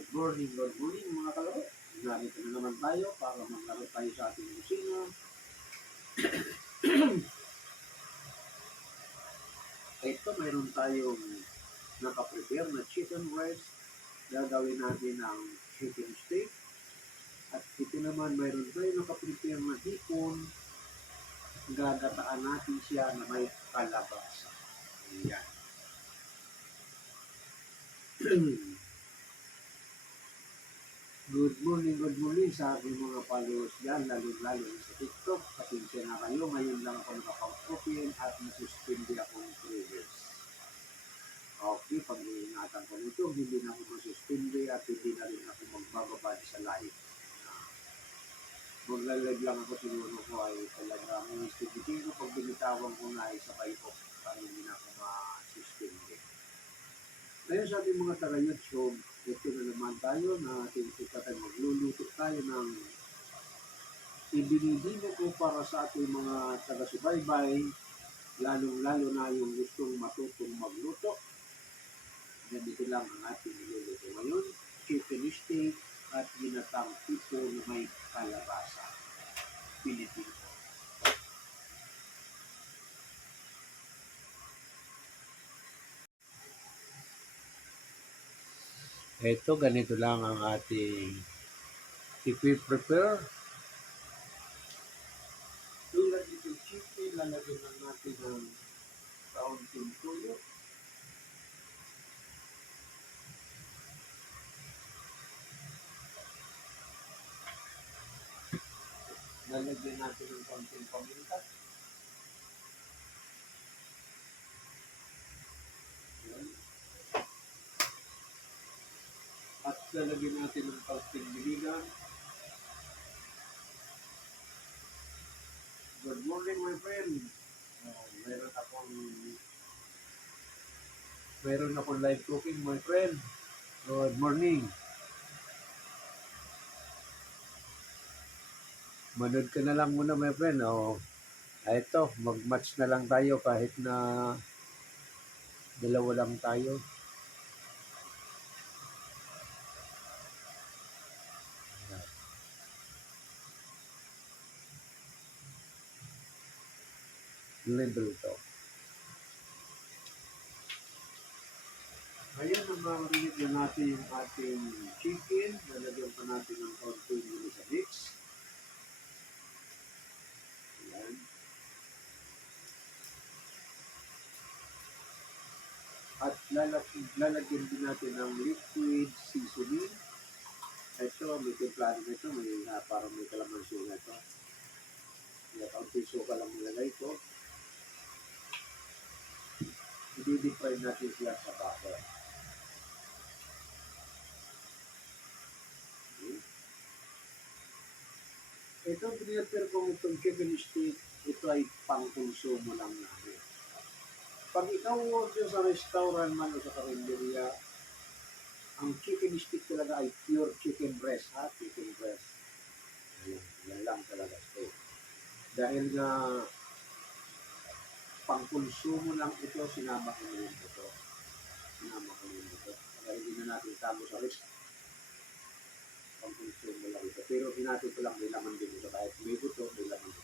Good morning mga kalaro. Narito na naman tayo para maglaro tayo sa ating kusina. Ito, mayroon tayong nakaprepare na chicken breast. Gagawin natin ang chicken steak. At ito naman, mayroon tayong nakaprepare na hipon. Gagataan natin siya na may kalabasa. Ayan. Good morning sa aking mga followers dyan, lalo sa TikTok. Pasensya na kayo, ngayon lang ako nakaka-open at nasuspindi akong previous. Okay, pag-iingatan ko nito, hindi na ako masuspindi at hindi na rin ako magbababad sa live. Magla-live lang ako siguro ko ay talaga ang istibigin ko pag binitawan ko na ay sabay ko para hindi na ako masuspindi. Ngayon sa ating mga taga-YouTube, ito na naman tayo na ating sikatan magluluto tayo ng ibinibino ko para sa ating mga taga-subaybay, lalong-lalo na yung gustong matutong magluto. Ganito lang ang ating niluluto ngayon, chicken steak at ginatang tipo na may kalabasa. Pilipino. Ito, ganito lang ang ating i-prepare. Tulad nito chicken, lalagyan lang natin ng kaunting tuyo. Lalagyan natin ng kaunting paminta. At lalagyan natin ng kaunting biligan. Good morning, my friend. Meron akong live cooking, my friend. Good morning. Manood ka na lang muna, my friend. Ito, mag-match na lang tayo kahit na dalawa lang tayo. Level to. Ngayon, namarinate na natin yung ating chicken. Lalagyan pa natin ng konting muli sa mix. Ayan. At lalagyan din natin ng liquid seasoning. Ito, may templado nito. Parang may kalamansi na ito. Kaunting suka lang nilagay ko. I-deep fry natin sila sa butter. Ito, pinipare ko itong chicken steak. Ito ay pang-konsumo lang namin. Pag ikaw order sa restaurant man o sa karinderya, ang chicken steak talaga ay pure chicken breast, ha? Chicken breast. Ayan, yan lang talaga ito. Dahil nga pang-konsumo lang ito, sinama ko na ito. Kaya hindi na natin tamo sa restaurant. Pang-konsumo lang ito. Pero hinati ko lang, may laman din ito. Kahit may buto, may laman ito.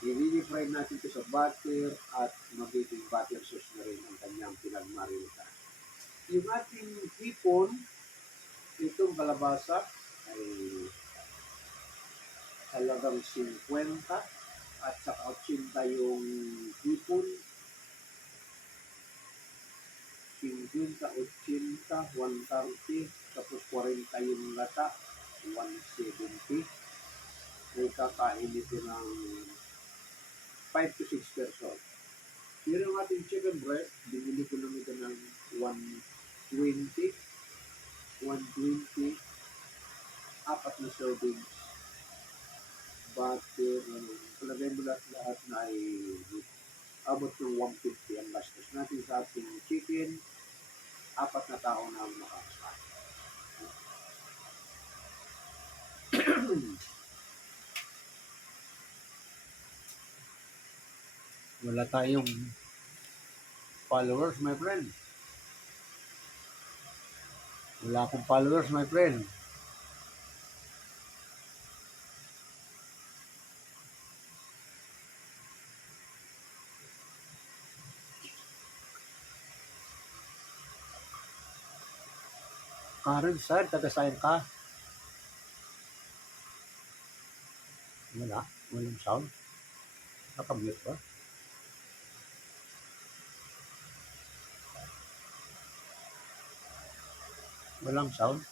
I-fry natin ito sa butter at magiging butter sauce na rin ang kanyang pinagmarinita. Yung ating hipon, itong kalabasa ay halagang 50 at saka 80 yung hipon. 50, 80, 130, tapos 40 yung lata, 170. May kakain ito ng 5 to 6 person. Yun ang ating chicken breast. Binili ko lang ito ng 120. 120. 4 na servings. Butter. Palagay mo lahat na ay abot ng 150 ang gastos natin sa ating chicken. 4 na tao na ang makakasain. Wala tayong followers, my friend. Wala akong followers, my friend. Karen, sir, taga-sign ka? Wala. Walang sound. Nakamute ba? Walang sound.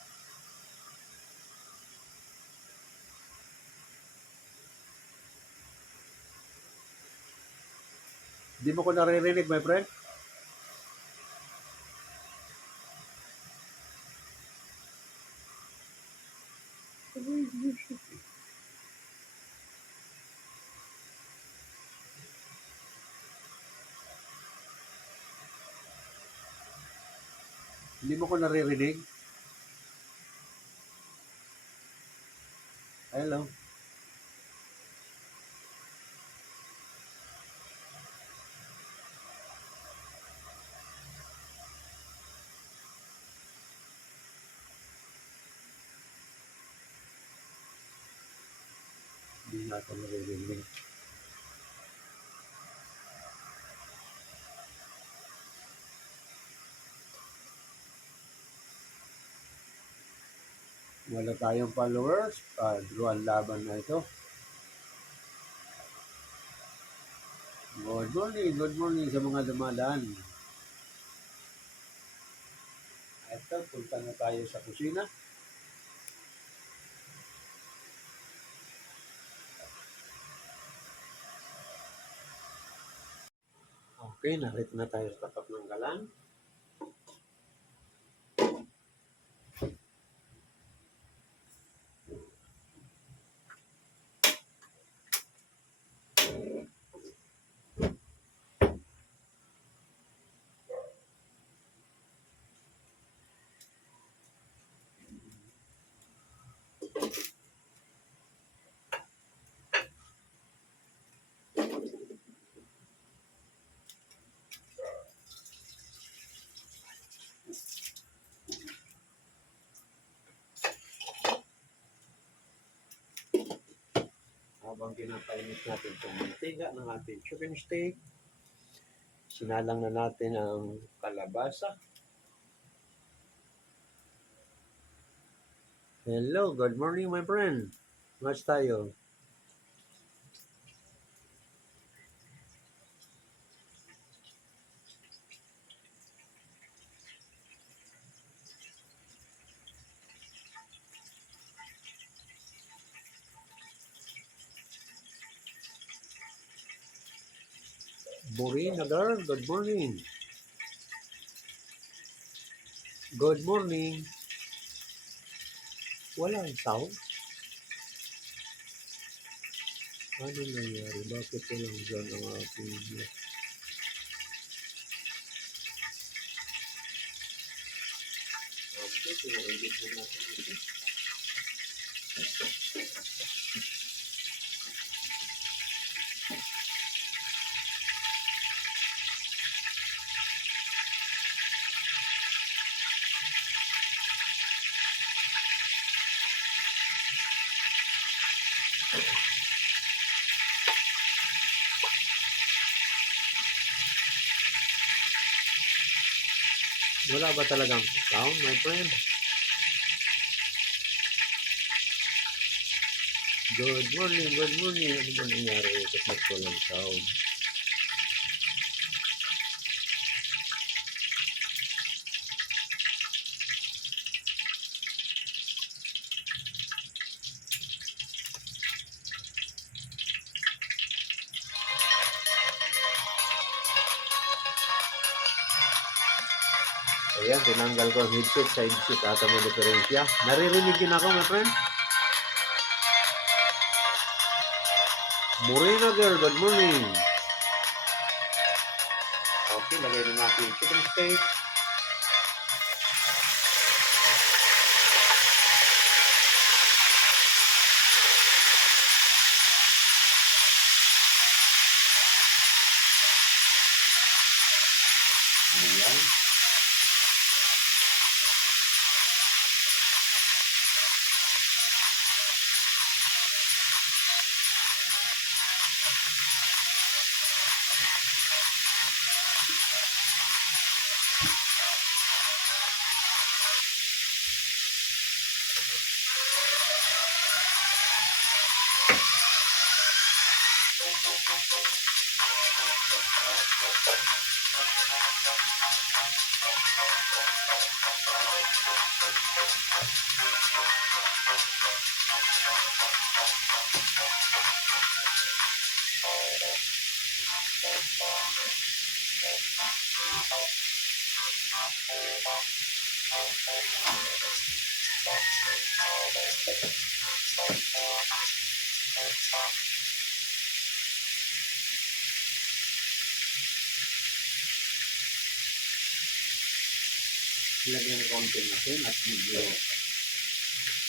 Di mo ko naririnig, my friend. Hindi mo ko naririnig. Hello. Hindi na ako naririnig. Wala tayong followers. Draw ang laban na ito. Good morning sa mga dumadaan. Ito, punta na tayo sa kusina. Okay, narito na tayo sa tapat ng galan. Habang pinapainit natin itong mantiga ng ating chicken steak, sinalang na natin ang kalabasa. Hello, good morning my friend. Mas tayo. Morena girl, good morning. Good morning. Walang sound? Ano nangyari? Bakit walang dyan ang ating... Okay, pinakagit na natin ito. Wala ba talagang sound, my friend? Good morning, good morning. Ano ba nangyari kapag walang sound? Ayan, tinanggal ko ang headset sa headset at ang diferensya. Naririnig yun ako, my friend? Morena girl, good morning. Okay, lagay na natin yung chicken steak. Ayan. Lagyan ng konti natin at medyo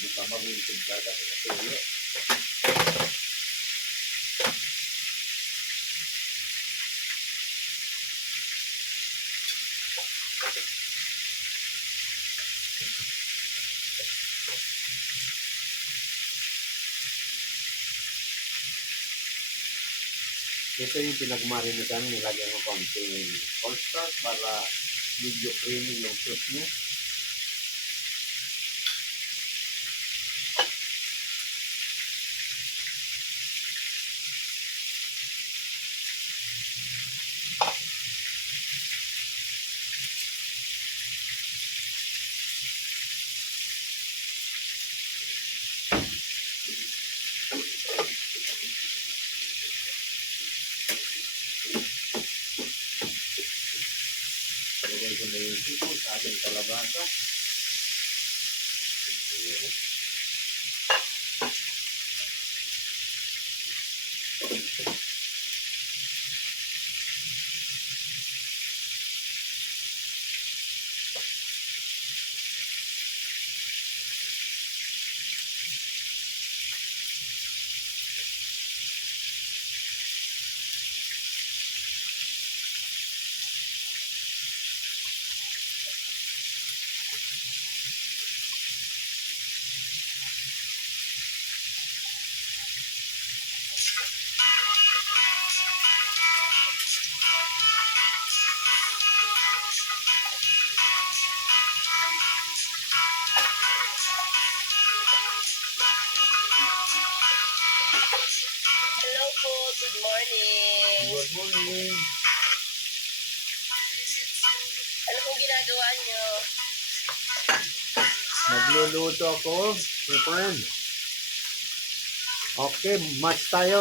magpapaging timplada sa tuyo. Ito yung pinagmarinisan, nilagyan ng konting cornstarch para medyo creamy yung sauce niya. Lagyan ko na yung sipon sa ating kalabasa. Ayan. Hello po, good morning. Good morning. Ano pong ginagawa nyo? Nagluluto ako, my friend. Okay, match tayo.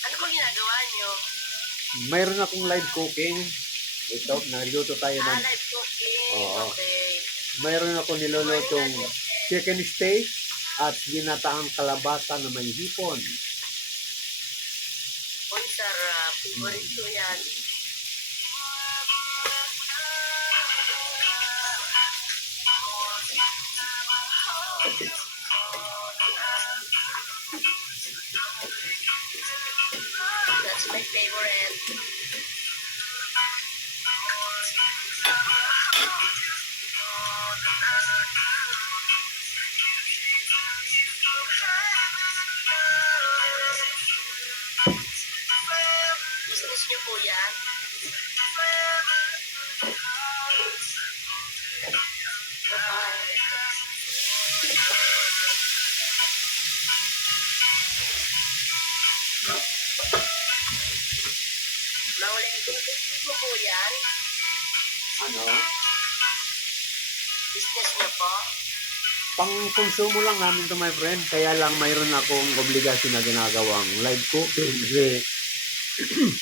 Ano pong ginagawa nyo? Mayroon akong live cooking. Ito, nagluto tayo ng... Live cooking. Oo. Okay. Mayroon ako nilulutong chicken steak at ginataang kalabasa na may hipon. Uy, sarap. Favorite ko yan. That's my favorite. Business nyo po yan? Maulay ko, business mo po yan? Ano? Business nyo po? Pang-konsumo lang namin to, my friend. Kaya lang mayroon akong obligasyon na ginagawang live cooking. Kasi Okay.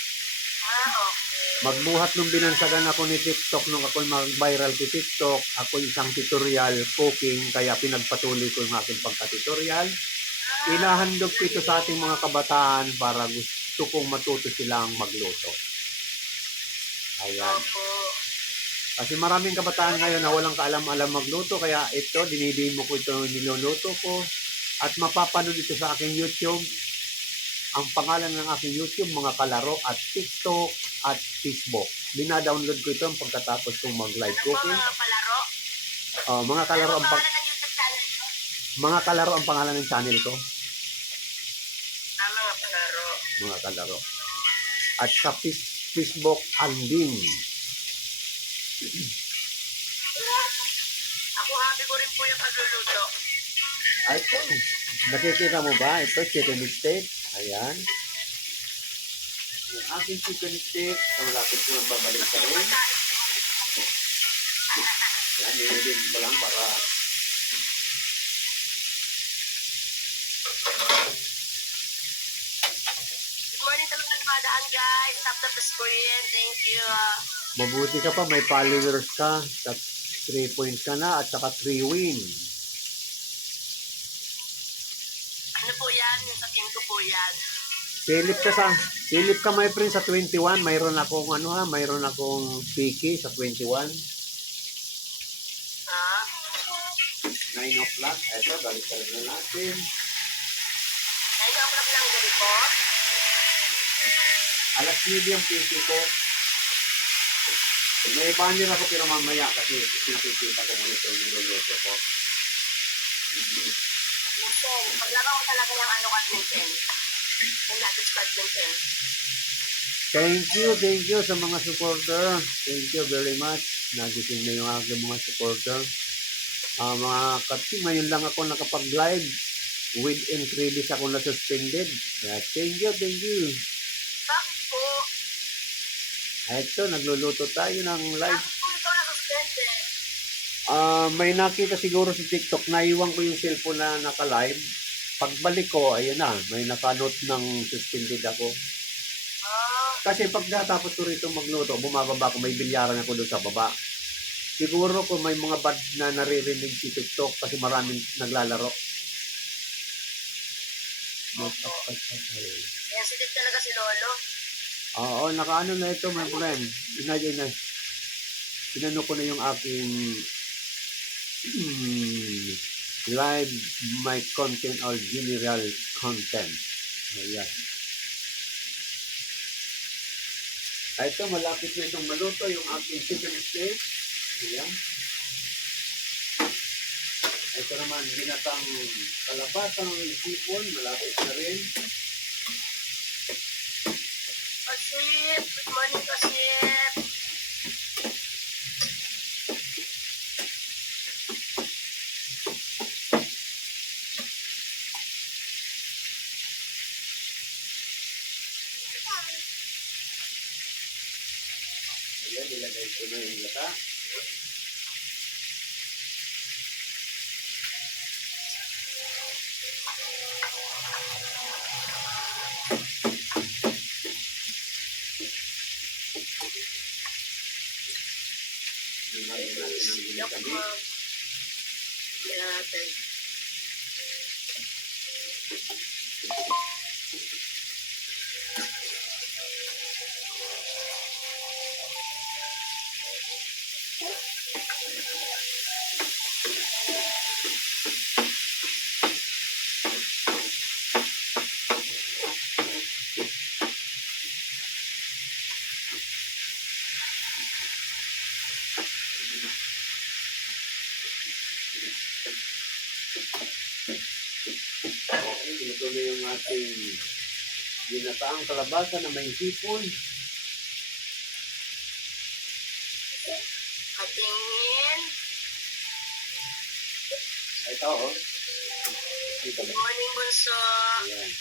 magbuhat nung binansagan ako ni TikTok nung ako mag-viral kay TikTok. Ako isang tutorial cooking. Kaya pinagpatuloy ko yung aking pagka-tutorial. Inahandog ko ito sa ating mga kabataan para gusto kong matuto silang magluto. Ayan. Opo. Kasi maraming kabataan ngayon na walang kaalam-alam magluto. Kaya ito, dinidemo ko ito, niluluto ko. At mapapanood ito sa aking YouTube. Ang pangalan ng aking YouTube, mga kalaro at TikTok at Facebook. Bina-download ko ito pagkatapos kong mag-live Ano po cooking. mga palaro? Mga kalaro Ano ang po pangalan ng YouTube channel ko? mga kalaro ang pangalan ng channel ko. Mga palaro. Mga kalaro. At sa Facebook, Anding. Ako happy ko rin po yung pagluluto. Ay, ito. Nakikita mo ba? Ito, chicken steak. Ayan. Yung aking chicken stick na malapit ko lang babalik sa rin. Ayan, nililin ko lang para Good morning sa mga dumadaan, guys. Tap the screen. Thank you. mabuti ka pa, may followers ka. 3 points ka na at saka 3 win. Ano po yan? Yung sa team ko po yan. Silip ka my friend sa 21. Mayroon akong piki sa 21. Ha? 9 o'clock. Ito, balikan na natin. Ay, ikaw lang lang gabi po. Alas 9 yung piki ko. May banner ako pero mamaya kasi nakikita ko muna ito yung niluluto ko. Minsan, paglaro ko talaga yung ano badminton. Yung natin badminton. Thank you sa mga supporter. Thank you very much. Nagising na yung aking mga supporter. Mga kapsi, ngayon lang ako nakapag-live. Within 3 days ako na-suspended. Thank you. Bakit po? Ito, nagluluto tayo ng live. Bakit po ikaw na-suspended? May nakita siguro sa TikTok, naiwan ko yung cellphone na naka-live. Pagbalik ko, ayan na, may naka-note ng suspended ako. Kasi pagkatapos ko rito magluto, bumababa ko, may bilyaran ako doon sa baba. Siguro kung may mga bad na naririnig si TikTok kasi maraming naglalaro. Sensitive talaga si Lolo. Oo, nakaano na ito, my friend. Inano ko na yung aking live my content or general content. Ayan. Ito, malapit na itong maluto yung aking chicken steak. Ayan. Ito naman, ginatang kalabasang sipon. Malapit na rin. Kasip, good morning Kasip. Ayan, nilagay ko na yung lata. Nilagay natin ang ginagabi. Natin. Okay, ito na yung ating ginataang kalabasa na may sipon. Patingin. Ito, oh. Ito Good ba? morning, Bunso. Ayan.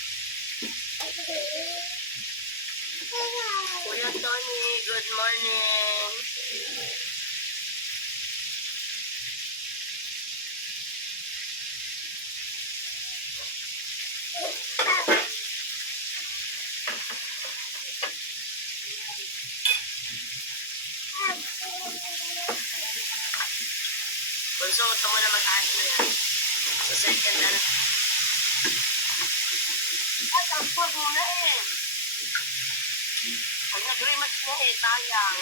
Kuya Tony, good morning. Bunso, ito mo na mag-ask mo yan. Sa second na. At ang pag muna eh. Pag nag-rematch niya eh, sayang.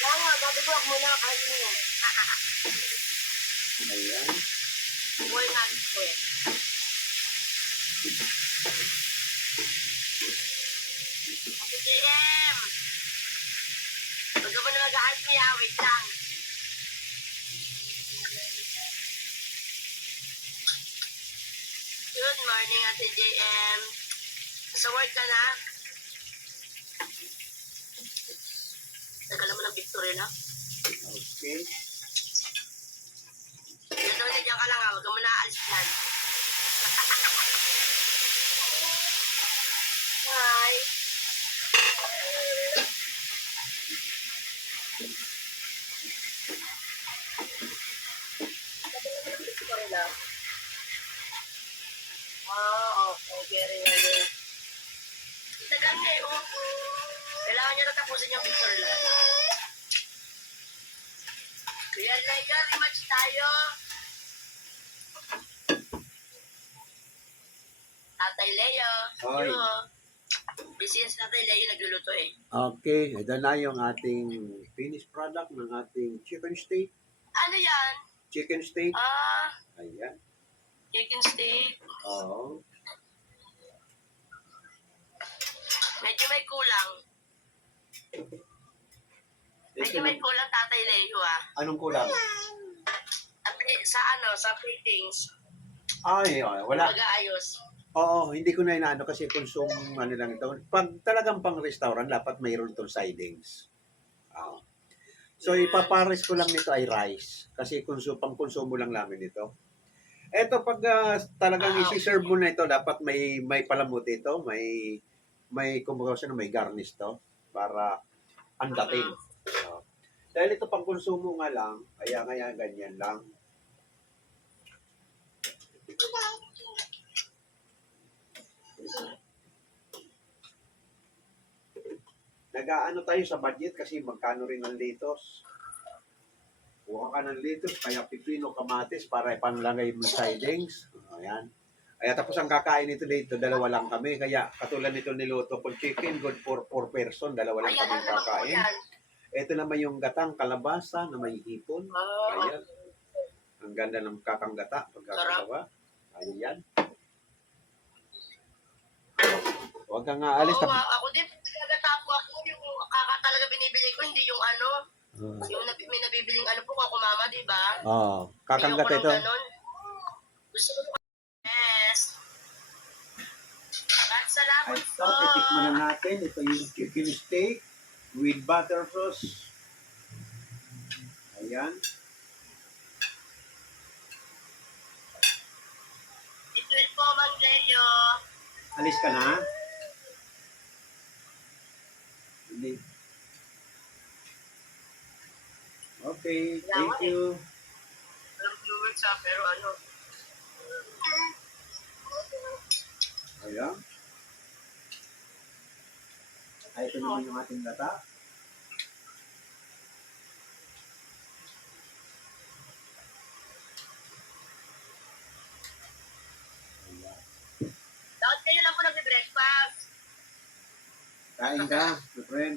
Yan nga, sabi ko, wag muna kainin. Ayan. Buhay natin ko eh. Ate JM! Huwag ka mo na mag-ask me, wait lang. Good morning, Ate JM. Sa work ka na? Nagkala mo ng Victoria na? Okay. Tony, diyan ka lang ha. Huwag ka muna aalis yan. Hi. Okay. Very well. Itagan niya yung... Kailangan niya natapusin yung picture lang. Kuya Leo, rematch tayo. Tatay Leo. Hoy. Yo. Busy yan si Tatay Leo, nagluluto eh. Okay, ito na yung ating finished product ng ating chicken steak. Ano yan? Chicken steak. Ah, Ayan. chicken steak. Oo. Medyo may kulang. Medyo may kulang Tatay Leo ah. Anong kulang? Sa fittings. Ay, wala. Mag-aayos. Oo, hindi ko na inaano kasi consume ano lang ito. Pag talagang pang restaurant, dapat mayroon itong sidings. Oo. So, ipapares ko lang nito ay rice. Kasi pang konsumo lang namin ito. Eto, pag talagang isi-serve mo na ito, dapat may palamuti ito. May kumbaga siya na may garnish to para ang dating. So, dahil ito pang konsumo nga lang, kaya ganyan lang. Nag-aano tayo sa budget kasi magkano rin ang litos. Kuha ka ng litos, kaya pipino, kamatis para ipanlagay mo sidings. Ayan. Kaya tapos ang kakain nito dito, dalawa lang kami. Kaya katulad nito niluto ko chicken, good for 4 person, dalawa lang kami kakain. Ito naman yung gatang kalabasa na may hipon. Ayan. Ang ganda ng kakanggata pagkakagawa. Ayan. Huwag kang aalis. Oo, ako din. Nagatapo ako. Yung talaga binibili ko, hindi yung ano. Yung may nabibiling ano po ako mama, di ba? Oo. Kakanggata ito. Gusto ko. Yes. At salamat Ay, po. titikman na natin. Ito yung chicken steak with butter sauce. Ayan. Ito po, Mang Leo. Alis ka na? Hindi. Okay, thank you. Walang fluid sa pero ano. Ayan. Ay, ito naman yung ating gata. Dapat kayo lang po nag-breakfast. Kain ka, my friend.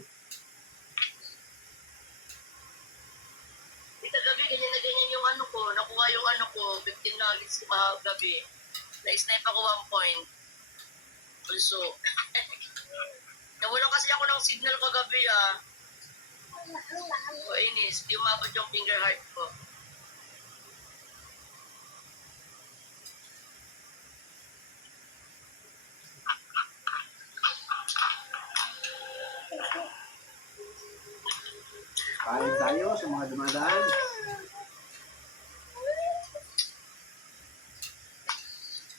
Ito gabi, ganyan na ganyan yung ano ko. Nakuha yung ano ko, 15 nuggets ko gabi. Na-snipe ako 1 point. Also, nawalan kasi ako ng signal kagabi ah. O inis, di umabot yung finger heart ko. Kain tayo sa mga dumadaan.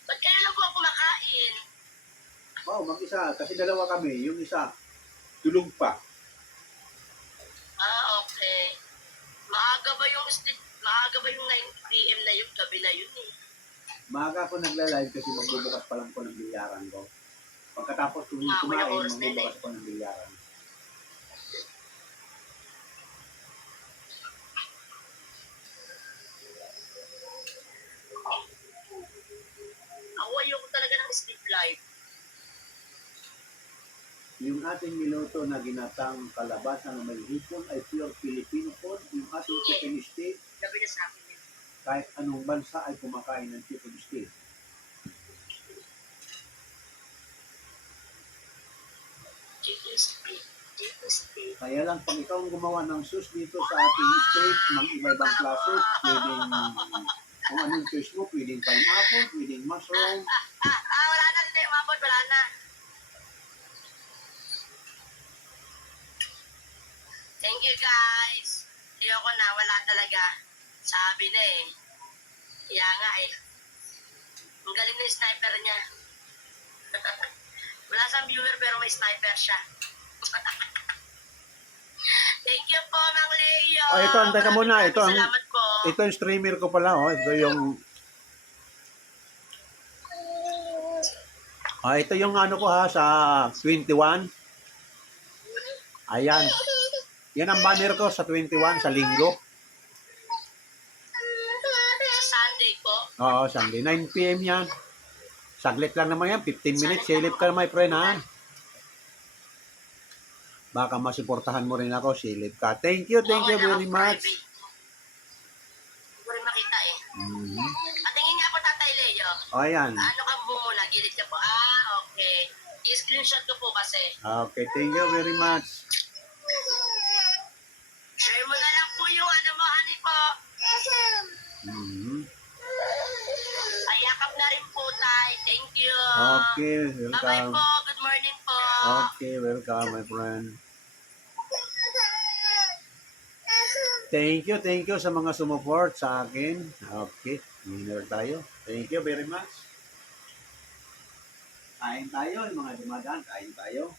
Ba't kayo lang po ang kumakain? Oh, mag-isa. Kasi dalawa kami. Yung isa, tulog pa. Ah, okay. Maaga ba yung 9 p.m. na yung gabi na yun eh? Maaga ako nagla-live kasi magbubukas pa lang ko ng bilyaran ko. Pagkatapos kumain, may oras na yun magbubukas ko ng bilyaran. Ako ayoko talaga ng sleep life. Yung ating niluto na ginatang kalabasa na may hipon ay pure Filipino food. Yung ating chicken steak, Gabi na sa akin yun. kahit anong bansa ay kumakain ng chicken steak. Chicken steak. Chicken steak. Kaya lang, pag ikaw ang gumawa ng sauce dito sa ating steak, ng iba-ibang klase, pwedeng, kung anong choice mo, pwedeng pineapple, pwedeng mushroom. Wala na. Hindi umabot. Wala na. Thank you guys. Ayoko na. Wala Sabi na eh. Kaya nga eh. Ang galing na yung sniper niya. Wala siyang viewer pero may sniper siya. Thank you po, Mang Leo. Ito, antay ka muna. Maraming Ito ang, salamat po. ito yung streamer ko pala, oh. Ito yung, ito yung ano ko ha, sa 21. Ayan. Yan ang banner ko sa 21, sa linggo. Sa Sunday po. Oo, Sunday. 9 p.m. yan. Saglit lang naman yan. 15 minutes. Silip ka my friend, ha? Baka masuportahan mo rin ako. Silip ka. Thank you very much. Hindi ko rin makita eh. Mhm. Patingin nga po, Tatay Leo. O, ayan. Ano ka po muna? Gilid ka po. Okay. I-screenshot ko po kasi. Okay, thank you very much. Share mo na lang po yung ano mo, honey po. Mhm. Ayakap na rin po, Tay. Thank you. Okay, Bye-bye welcome. po. Good morning po. Okay, welcome, my friend. Thank you sa mga sumuport sa akin. Okay, winner tayo. Thank you very much. Kain tayo, yung mga dumadaan, kain tayo.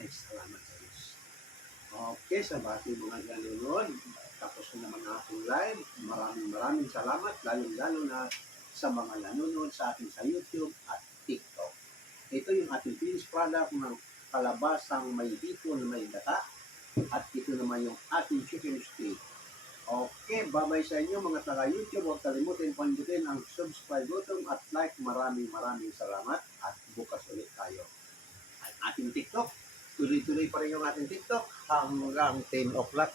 Ay, salamat sa Diyos. Okay, sa bati mga ganunod. Tapos na naman ang ating live. Maraming salamat, lalong-lalo na sa mga nanonood sa atin sa YouTube at TikTok. Ito yung ating finished product ng kalabasang may hipon, may gata. At ito naman yung ating chicken steak. Okay, bye-bye sa inyo mga taga-YouTube. Huwag kalimutin pindutin ang subscribe button at like. Maraming salamat at bukas ulit tayo. At ating TikTok, tuloy-tuloy pa rin yung ating TikTok hanggang 10 o'clock